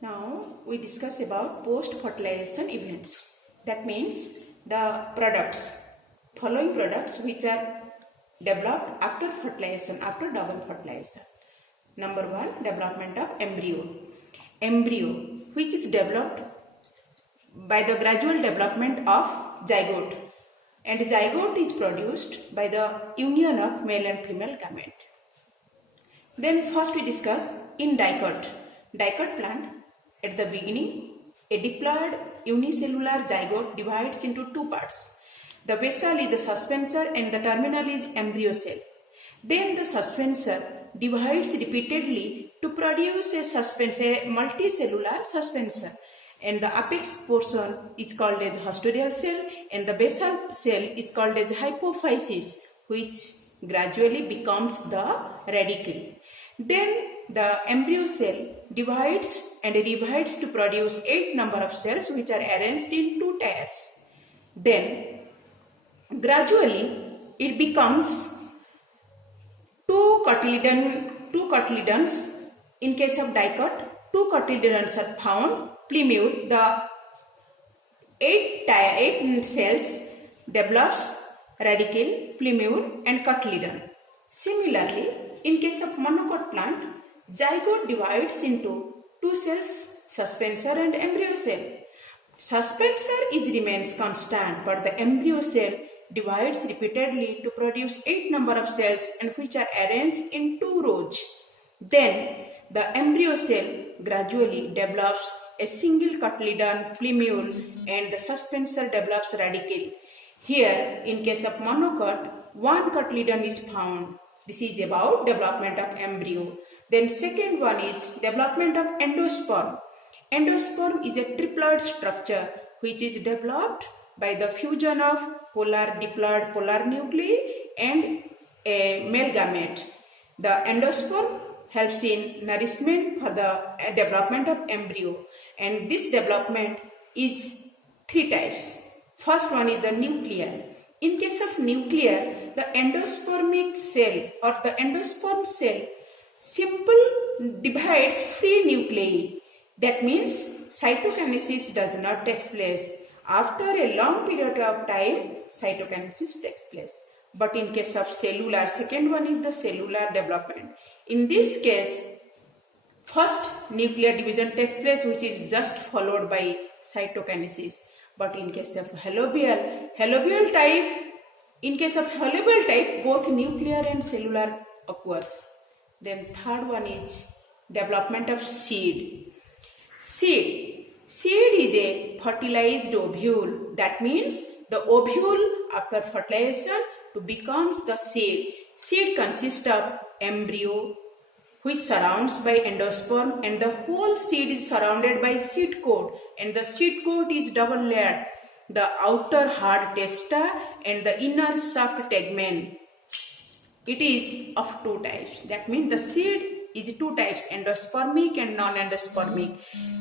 Now we discuss about post-fertilization events. That means the products, following products which are developed after fertilization, after double fertilization. Number 1, development of embryo. Embryo which is developed by the gradual development of zygote, and zygote is produced by the union of male and female gamete. Then first we discuss in dicot. Dicot plant, at the beginning, a diploid unicellular zygote divides into two parts. The basal is the suspensor and the terminal is embryo cell. Then the suspensor divides repeatedly to produce a multicellular suspensor, and the apex portion is called as hausturial cell, and the basal cell is called as hypophysis, which gradually becomes the radicle. Then the embryo cell divides and divides to produce 8 number of cells which are arranged in 2 tiers. Then gradually it becomes two cotyledons. In case of dicot, 2 cotyledons are found. Plumule, the 8 cells develops radicle, plumule and cotyledon. Similarly, in case of monocot plant, zygote divides into 2 cells, suspensor and embryo cell. Suspensor remains constant, but the embryo cell divides repeatedly to produce 8 number of cells and which are arranged in 2 rows. Then the embryo cell gradually develops a single cotyledon, plumule, and the suspensor develops radicle. Here, in case of monocot, 1 cotyledon is found. This is about development of embryo. Then second one is development of endosperm. Endosperm is a triploid structure which is developed by the fusion of polar diploid polar nuclei and a male gamete. The endosperm helps in nourishment for the development of embryo, and this development is 3 types. First one is the nuclear. In case of nuclear, the endospermic cell or the endosperm cell divides free nuclei. That means cytokinesis does not take place. After a long period of time, cytokinesis takes place. But in case of cellular, second one is the cellular development. In this case, first nuclear division takes place, which is just followed by cytokinesis. But in case of halobial type, both nuclear and cellular occurs. Then third one is development of seed. Seed is a fertilized ovule. That means the ovule after fertilization to becomes the seed. Seed consists of embryo which surrounds by endosperm, and the whole seed is surrounded by seed coat, and the seed coat is double layered. The outer hard testa and the inner soft tegmen. It is of 2 types. That means the seed is 2 types, endospermic and non-endospermic.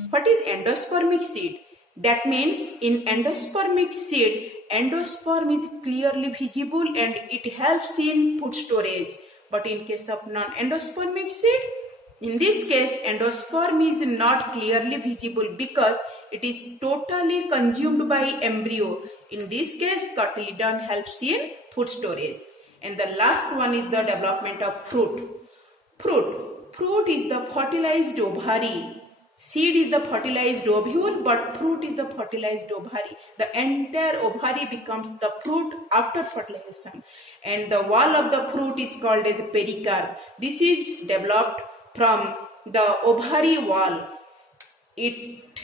What is endospermic seed? That means in endospermic seed, endosperm is clearly visible and it helps in food storage. But in case of non-endospermic seed, in this case, endosperm is not clearly visible because it is totally consumed by embryo. In this case, cotyledon helps in food storage. And the last one is the development of fruit. Fruit is the fertilized ovary. Seed is the fertilized ovule, but fruit is the fertilized ovary. The entire ovary becomes the fruit after fertilization, and the wall of the fruit is called as pericarp. This is developed from the ovary wall. It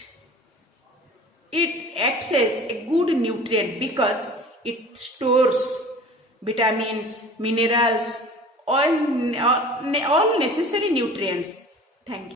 acts as a good nutrient because it stores vitamins, minerals, all necessary nutrients. Thank you.